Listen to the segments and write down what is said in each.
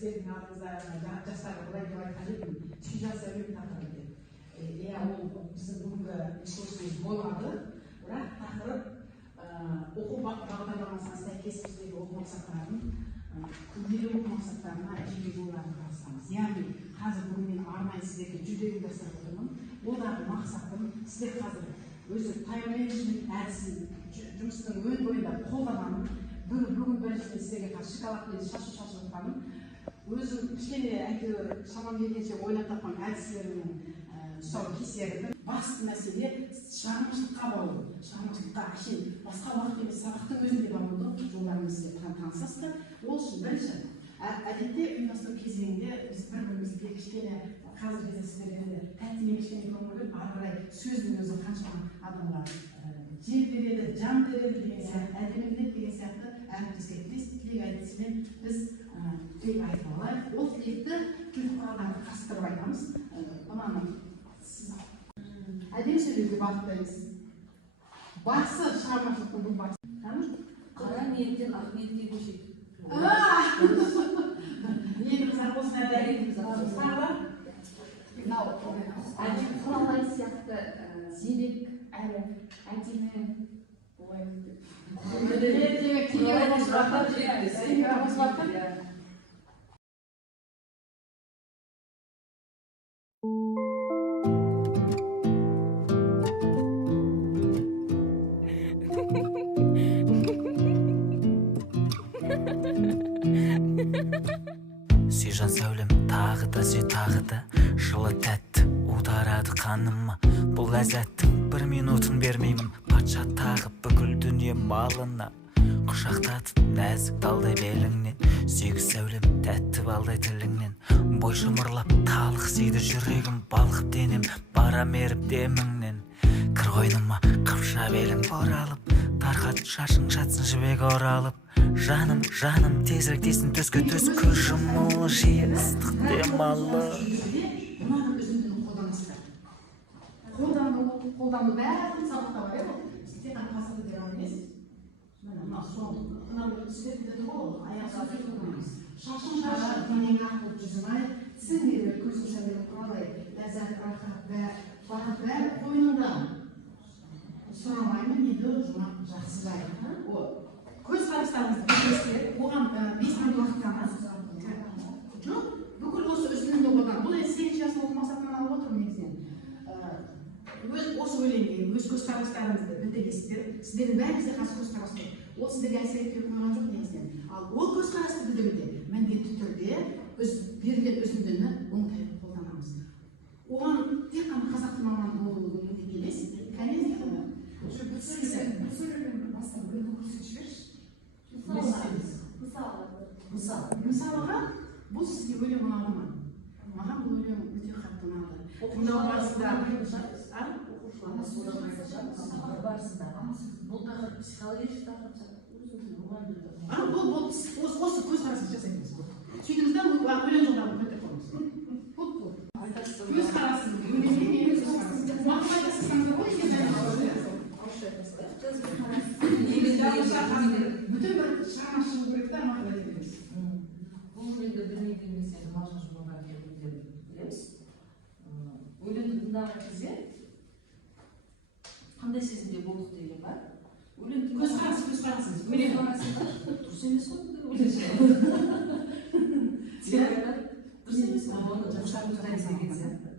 сіздердің алдыңызда жастарға былай деп айтқан едім, ішкі жас әлеумет тақырыбы деп. Иә, ол біздің бүгінгі дискурсымыз болады, бірақ тақырып оқу бағдарламасына сәйкес біздегі оқу мақсаттарын күнделікті оқу мақсаттарына жеке ойларын қарастырамыз. Яғни қазір бүгін мен арнайы сіздерге жүздеген дәстүр отырмын. Олардың мақсатым сіздер қазір өзі тайм-менеджмент әдісін жұмыстың өн бойында қолданамын. Бүгін біріншіден сіздерге қазір шоколадпен шашу шашып жатқаным. Өзім кішкене әйтеуір шамам келгенше ойлап тапқан әдістерімнің тұсауын кесерімін. Басты мәселе шығармашылыққа бару. Шығармашылыққа әшейін басқа уақыт емес, сабақтың өзінде барудың жолдарымен сіздер танысасыздар. Ол үшін бірінші әдетте ұйымдастыру кезеңінде біз бір-бірімізге кішкене қазір кезде сіздерге тәттімен кішкене көңіл бөліп, ары қарай сөздің өзі қаншама адамға жел береді, жан береді деген сияқты, әдемілік деген сияқты әріптеске тілек айтысымен біз тілек айтып алайық. Ол тілекті тіл құралдарды қастырып айтамыз. Мынаны сіз әдемі сөйлеуге бағыттаймыз. Басы шығармашылықтың бұл басы. Қара ниеттен ақ ниетке көшейік. Ниетіміз ақ болсын, әдеміміз ақ болсын. Әдемі құралай сияқты зерек әрі әдемі болайық деп. Сүйжан сәулем тағы да сүй тағы да жылы тәтті ударады қаныма. Бұл ләззаттың бір минутын бермеймін, патша тағы бүкіл дүние малына. Құшақтатып нәзік талдай беліңнен, сүйгі сәулем тәтті балдай тіліңнен. Бой жұмырлап талық сүйді жүрегім, балқып денем барам еріп деміңнен. Кір қойныма қапша белің боралып, тарқат шашың жатсын жібек оралып. Жаным, жаным, тезірек дейсің төске төс, көз жұмулы жиі ыстық демалы. Мынаның үзіндінің қолданыстар. Қолдану бәрін сабақта бар еді. Сізде қасықты дер емес. Мына соң, мына үстетті де ол, аяққа сөйтіп шашын шашы, денең ақылып жүзін ай, тісін беріп, көзін шәлері құралай, ләззат, рахат бәрі қойнында. Сұрамаймын, еді жұмақ жақсы бай. Көз қарастарыңызды білесіздер, оған 5 минут уақыт қана. Жоқ, бүкіл осы үзіндіні қолдан. Бұл сегіз жасын оқу мақсатынан алып отырмын негізінен. Осы өлеңге өз көзқарастарыңызды білдіресіздер. Сіздердің бәріңізде қазір көзқарас бар. Ол сіздерге әсер етпей қойған жоқ негізінен. Ал ол көзқарасты білдіруде міндетті түрде берілген үзіндіні оңтайлы қолданамыз. Оған тек қана қазақ тілі маманы болуы міндет емес. Кәне мысалыға, бұл сізге өлең ұнады ма? Маған бұл өлең өте қатты ұнады. Тыңдау барысында Бұл тақырып психологический тақырып. осы көзқарасын жасаймыз. Сөйтіңіз да өлең жолдарын көтеріп қойыңыз. Көзқарасын мақұл айтасыздар ғой, бүтін бір шығармашылық шығу керек та мақұл айтамыз. Бұл енді білмейді емес, енді мағжан жұмабаевтың білеміз. Өлеңді тыңдаған кезде қандай сезімде болдық деген бар. Көзқарасыңыз. Өлең дұрыс емес қой. Дұрыс емес қой. Оны жұмыстарымыз деген сияқты.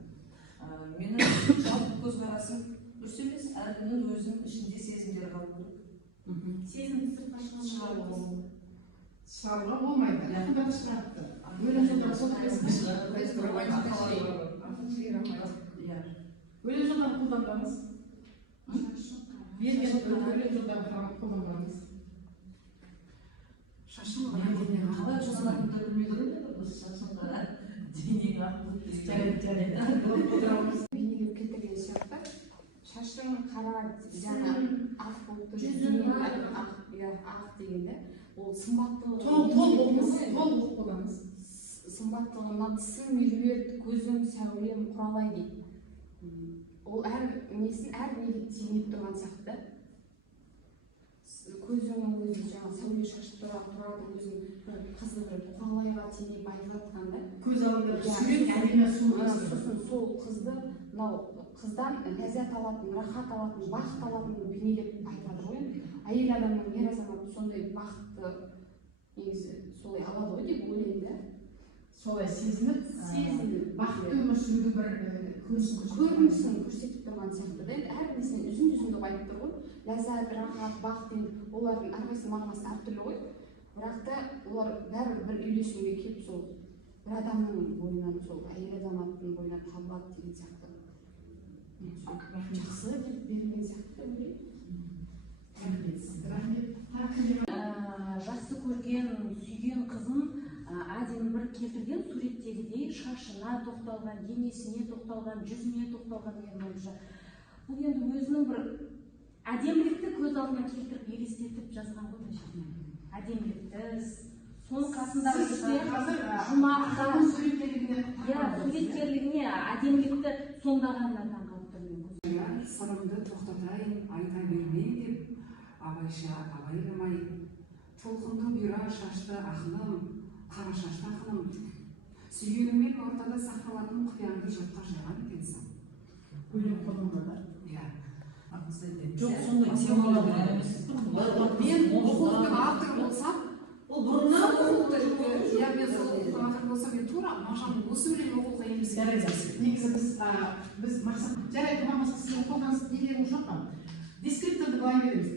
Менің жалпы көзқарасым дұрыс емес, әркімнің өзінің ішінде сезімдері қалу керек. Сезімді сыртқа шығаруға болмайды. Жақында да шығарыпты. Өлең жолдары қолданбаңыз. Берген өлең жолдарын қолданбаңыз. Шашын қалай жасалатынын білмей көреді, осы шашынға денең бейнеге келтірген сияқты шашың қара жаңа ақ болып тұр, ақ дегенде ол сымбаттылығы толық қолданыңыз. Сымбаттылығына тісің меруерт, көзің сәулем құралай дейді. Ол әр неге теңеп тұрған сияқты. көзіңнің өзі жаңағы сәуле шашып тұрады өзің бір қызды бір құралайға теңеп айтып жатқанда көз алдында сурет әдемі сосын сол қызды мынау қыздан ләззат алатын, рахат алатын, бақыт алатын бейнелеп айтып жатыр ғой. Әйел адамның ер азамат сондай бақытты негізі солай алады ғой деп ойлаймын да. солай сезініп бақытты өмір сүруді бір көрінісін көрсетіп тұрған сияқты да. Әр нәрсені үзінді айтып тұр ғой. Ләззат, рахат, бақыт олардың әрқайсысы мағынасы әртүрлі ғой. Бірақ та олар бәрібір бір үйлесімге келіп сол бір адамның бойынан сол әйел азаматтың бойынан табылады деген сияқты. Жақсы деп берілген сияқты жақсы көрген, сүйген қызын әдемі бір келтірген суреттегідей шашына тоқталған, денесіне тоқталған, жүзіне тоқталған деген бойынша. Бұл енді өзінің бір әдемілікті көз алдына келтіріп елестетіп жазған ғой мына әдемілікті, соның қасындағы жұмақта суреткерлігіне әдемілікті сомдағанына таң қалып тұрмын. Сырымды тоқтатайын, айта бермей деп, абайша абайламай, толқынды бұйра шашты ақыным, қара шашты ақыным, сүйгеніңмен ортада сақталатын құпияңды жұртқа жайған екенсің. өлең қолында да. Иә. Жоқ, сондай темалар бар емес. Мен оқулықтың авторы болсам, Ол бұрыннан иә, мен сол оқулықтың авторы болсам, мен тура Мағжанның осы өлең оқулыққа енгізген. Негізі біз мақсат жарайды, мамасы сіздің қолданыс нелеріңіз жоқ па? Дескриптивті былай береміз.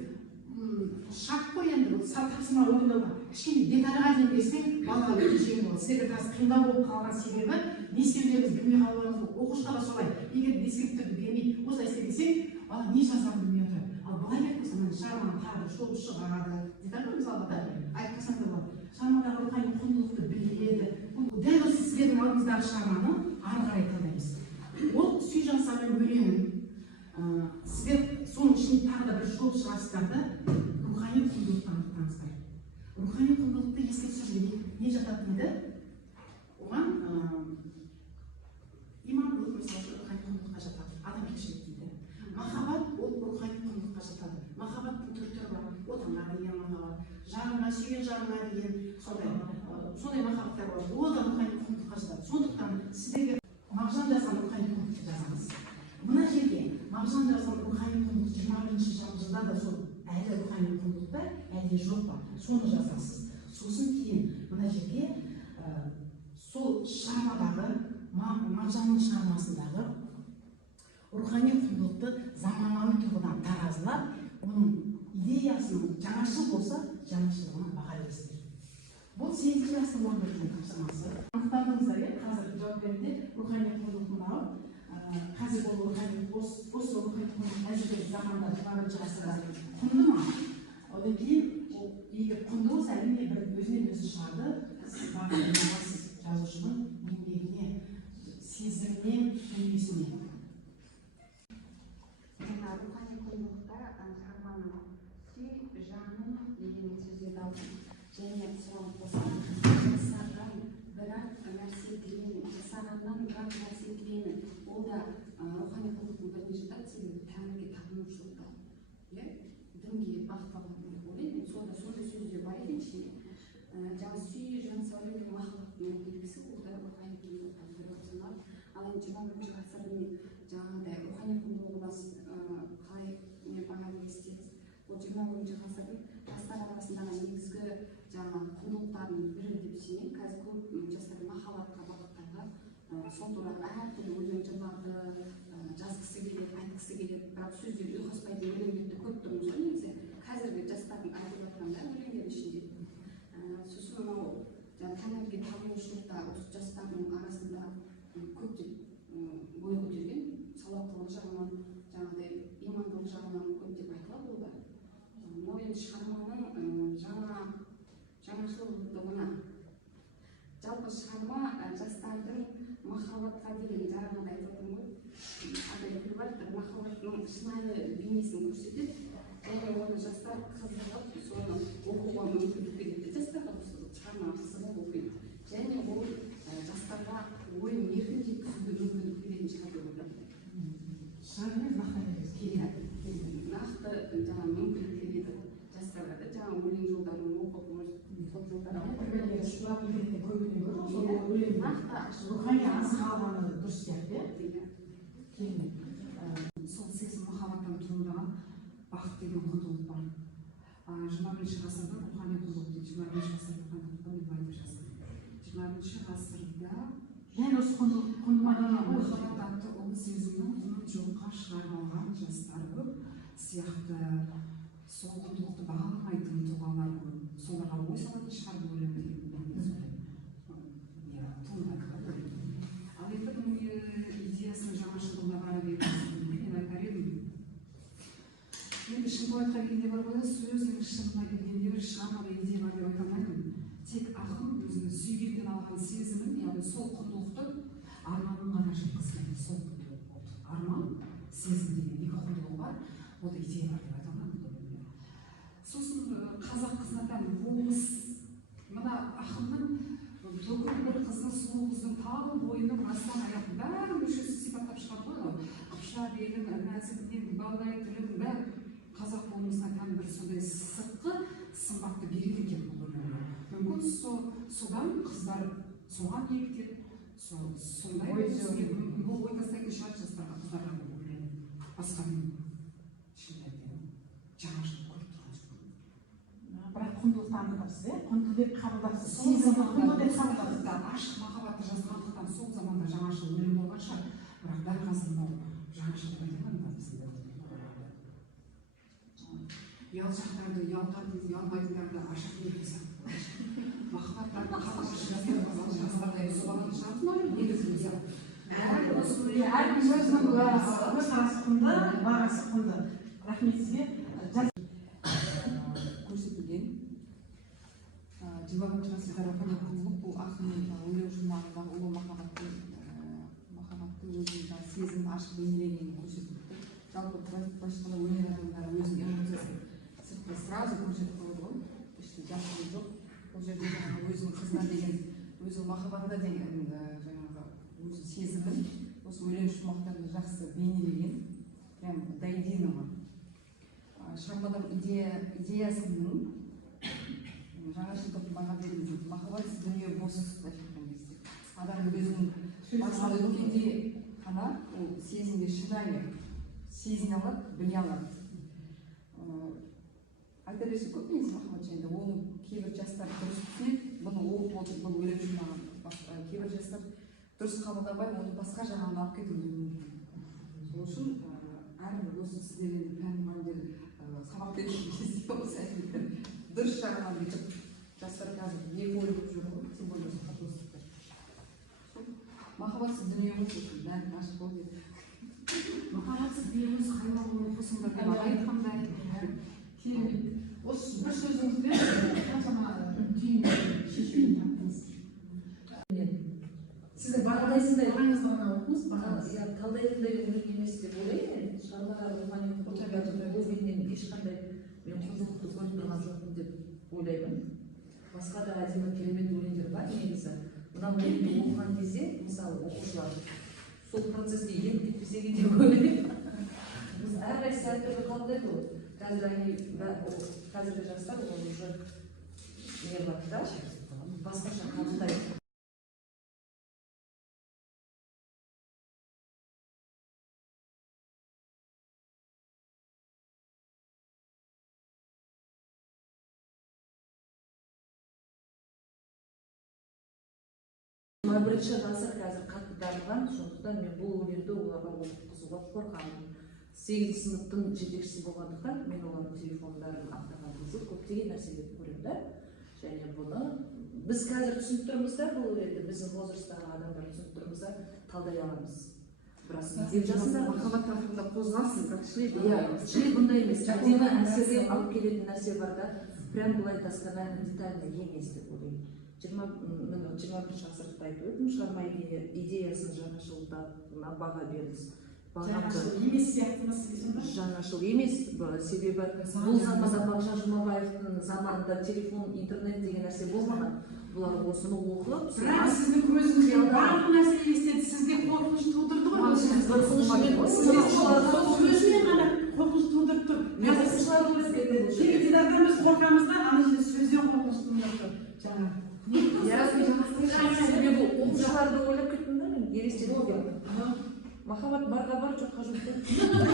Шарт қой енді бұл тапсырма орындауға. Кішкене детальға дейін берсең, балаға өте жеңіл болады. Сіздерге қазір қиындау болып қалған себебі не істеулеріңізді білмей қалуыңыз. Оқушыға да солай. Егер дескриптивті бермей осылай істе десең, бала не жазғанын білмей отырады. Ал былай беріп қойсаң, шығарманың тағы шолып шығады. Деталь ғой мысалға да айтпасаң да болады. Шығармадағы рухани құндылықты біледі. Дәл осы сіздердің алдыңыздағы шығарманы ары қарай тыңдаймыз. Ол Сүйжан Сәмен өлеңін сіздер соның ішінде тағы да бір шолып шығарсыздар да рухани құндылықты анықтаңыздар. Рухани құндылықты еске түсіргенде не жататын еді? Оған имандылық мысалы рухани құндылыққа жатады. Адамгершілік дейді. Махаббат ол рухани құндылыққа жатады. Махаббаттың түр-түрі бар. Отанға деген махаббат, жарыңа, сүйген жарыңа деген сондай махаббаттар бар. Ол да рухани құндылыққа жатады. Сондықтан сіздерге Мағжан жазған рухани құндылықты жазамыз. Мына жерге Мағжан жазған рухани құндылық 21-ші жылда да сол әлі рухани құндылықта әлде жоқ па? Соны жазасыз. Сосын кейін мына жерге сол шығармадағы Мағжанның шығармасындағы рухани құндылықты заманауи тұрғыдан таразылап, оның идеясының жаңашыл болса, жаңашылығына баға бересіздер. Бұл 8 жастың орындайтын тапсырмасы. Анықтадыңыздар, қазір жауап беруде рухани құндылығын алып, қазір ол рухани осы рухани құндылық әзіргі заманда 21 ғасырда құнды ма? Одан кейін егер құнды болса, әрине бір өзінен өзі шығарды, сіз бағалайсыз жазушының еңбегіне, сезіміне, дүниесіне. Рухани құндылықта шығарманың сүй жаным деген сөздерді алдым. Және соған қоса жасаған бірақ нәрсе тілеймін, жасағаннан бірақ нәрсе тілеймін. Ол да рухани құндылықтың біріне жатады, себебі тәңірге табынушылықта, дінге бағытталған деп ойлаймын. Сонда сондай сөздер бар екен ішінде. Жаңа сүй, жан сәуле деген махаббаттың белгісі, ол да рухани құндылықтың бірі болып саналады. Ал енді 21-ші ғасырдың жаңағыдай рухани құндылығына қалай баға бересіз? Ол 21-ші ғасырдың жастар арасындағы негізгі құндылықтардың бірі деп сенемін. Қазір көп жастар махаббатқа бағытталған, сол туралы әртүрлі өлең жырларды жазғысы келеді, айтқысы келеді, бірақ сөздері ұйқаспайтын өлеңдерді көп тұрмыз ғой негізі. Қазіргі жастардың айтып жатқандар өлеңдер ішінде. Сосын мынау тәңірге табынушылықта осы жастардың арасында көптеп бой көтерген, сауаттылық жағынан, жаңағыдай имандылық жағынан көптеп айтылады ол да. Мынау енді шығарманың жаңашылдығына. Жалпы шығарма жастардың махаббатқа деген жарығын айтып отырмын ғой. Абай бар, махаббаттың шынайы бейнесін көрсетеді. Және оны жастар қызығып, соны оқуға мүмкіндік береді. Жастарға осы шығарма қызығып оқиды. Және ол жастарға ойын еркін жеткізуге мүмкіндік беретін шығар деп ойлаймын. Шығармаңыз нақты келеді. Нақты мүмкіндік береді жастарға. баласы қалғаны дұрыс сияқты, иә? Керемет. сол сезім махаббаттан туындаған бақыт деген құндылық бар. 21 ғасырда рухани құндылық дейді. 21 ғасырда рухани құндылық деп айтып жазды. 21 ғасырда Дәл осы махаббат атты ұлы сезімнің құнын жоққа шығарып алған жастар көп, сияқты сол құндылықты бағаламайтын тұлғалар көп. Соларға ой салатын шығар деп ойлаймын деген туындады. Ал енді бұның идеясының жаңашылдығына қарап мен айтар едім. Енді шынту айтқан кезде бар ғой, сөздің шынына келгенде шығармада идея бар деп айта алмаймын. Тек ақын өзінің сүйгеннен алған сезімін, яғни сол құндылықты арманын ғана жеткізген сол құндылық болды. Арман, сезім деген екі құндылығы бар, ол идея бар деп айта алмаймын. Сосын қазақ қызына тән болмыс, мына ақынның бүкіл бір қыздың, сұлу қыздың талы бойының бастан аяқ бәрін мүшесі сипаттап шығарып қойды. Ақша, белім, нәзіктен, балдай, тілім, бәрі қазақ болмысына тән бір сондай сыртқы сымбатты береді екен бұл өлеңде. Мүмкін содан қыздар соған еліктеп, сондай бұл ой тастайтын шығар жастарға, қыздарға бұл өлең. Басқа мен жаңашылық көріп тұрған жоқпын. Бірақ құндылықты аңдырасыз, иә? Құнды деп қабылдапсыз, сезімді құнды деп қабылдапсыз. Ашық махаббатты жазғандықтан сол заманда жаңашыл өлең болған шығар, бірақ дәл қазір бұл жаңашыл ұялшақтарды, ұялмайтындарды ашық өлең сияқты. Махаббаттарды қабылдап жастардай сұлаған шығатын негізінде. Әркім өзінің көзқарасы құнды, бағасы құнды. Рахмет сізге. Көрсетілген 20 ғасырда рухани құндылық бұл ақынның өлең журналындағы ұлы махаббатты өзінің сезімін ашық бейнеленгенін көрсетілді. Жалпы былайша өнер адамдары өзінің эмоциясын сыртқа сразу көрсетіп қояды ғой, іште жасыру жоқ. Бұл жерде өзінің қызына деген, өзінің махаббатына деген жаңағы өзінің сезімін осы өлең шумақтарында жақсы бейнелеген, прям до единого. Шығарманың идеясының жаңашылдық баға берілген махаббатсыз дүние бос былайша айтқан кезде. Адам өзінің басында өткенде ғана ол сезімге шыдайы сезіне алады, біле алады. Айта берсе көп негізі махаббат жайында, оны кейбір жастар дұрыс түсінеді, бұны оқып отырып бұл өлең жинаған кейбір жастар дұрыс қабылдамай, оны басқа жағынан алып кетуі мүмкін. Сол үшін әрбір осы сіздердің пән мұғалімдер сабақ берген кезде осы әдебиеттер дұрыс жағынан бүйтіп жастар қазір не ой болып жүр ғой, тем более достықтар. Махаббатсыз дүние болсын, бәрін ашық бол деді. Махаббатсыз дүниеміз қайма болып қосыңдар деп айтқандай. Керемет. Осы бір сөзіңізбен қаншама түйін шешуін таптыңыз. Сіздің бағалайсыздай бағаңызды ғана оқыңыз, бағаңыз. Талдайтындай өмір емес деп ойлаймын. Шығармадағы рухани құндылықтарды бұл бетінен ешқандай мен құндылықты көріп тұрған жоқпын деп ойлаймын. Басқа да әдемі керемет өлеңдер бар негізі. Мына өлеңді оқыған кезде, мысалы оқушылар сол процеске еніп кетпесе екен деп ойлаймын. Біз әрқайсысы әртүрлі қабылдайды ғой. Қазіргі жастар ол уже не бар да, басқаша қабылдайды. Бірінші ғасыр қазір қатты дамыған, сондықтан мен бұл өлеңді оларға оқытқызуға қорқамын. 8 сыныптың жетекшісі болғандықтан мен олардың телефондарын ақтаған кезде көптеген нәрселерді көремін да. Және бұны біз қазір түсініп тұрмыз да, бұл өлеңді біздің возрасттағы адамдар түсініп тұрмыз да, талдай аламыз. Деп жасында махаббат тақырыбында қозғалсын, как шлейф. Шлейф бұндай емес. Әдемі әсерге алып келетін нәрсе бар да, прям былай досконально детально емес деп ойлаймын. 21 ғасырда айтып өттім, шығарма идеясын жаңашылдығына баға беріңіз. Жаңашыл емес сияқты мәселесі бар? Жаңашыл емес, себебі бұл заманда Мағжан Жұмабаевтың заманында телефон, интернет деген нәрсе болмаған. Бұлар осыны оқып, бірақ сіздің көзіңізбен барлық нәрсе елестеді, сізде қорқыныш тудырды ғой? Сөзінен ғана қорқыныш тудырып тұр. Теледидардан біз қорқамыз да, ана жерде сөзден қорқыныш тудырып тұр. себебі оқушыларды ойлап кеттім да мен. махаббат барга бар, жокка жок.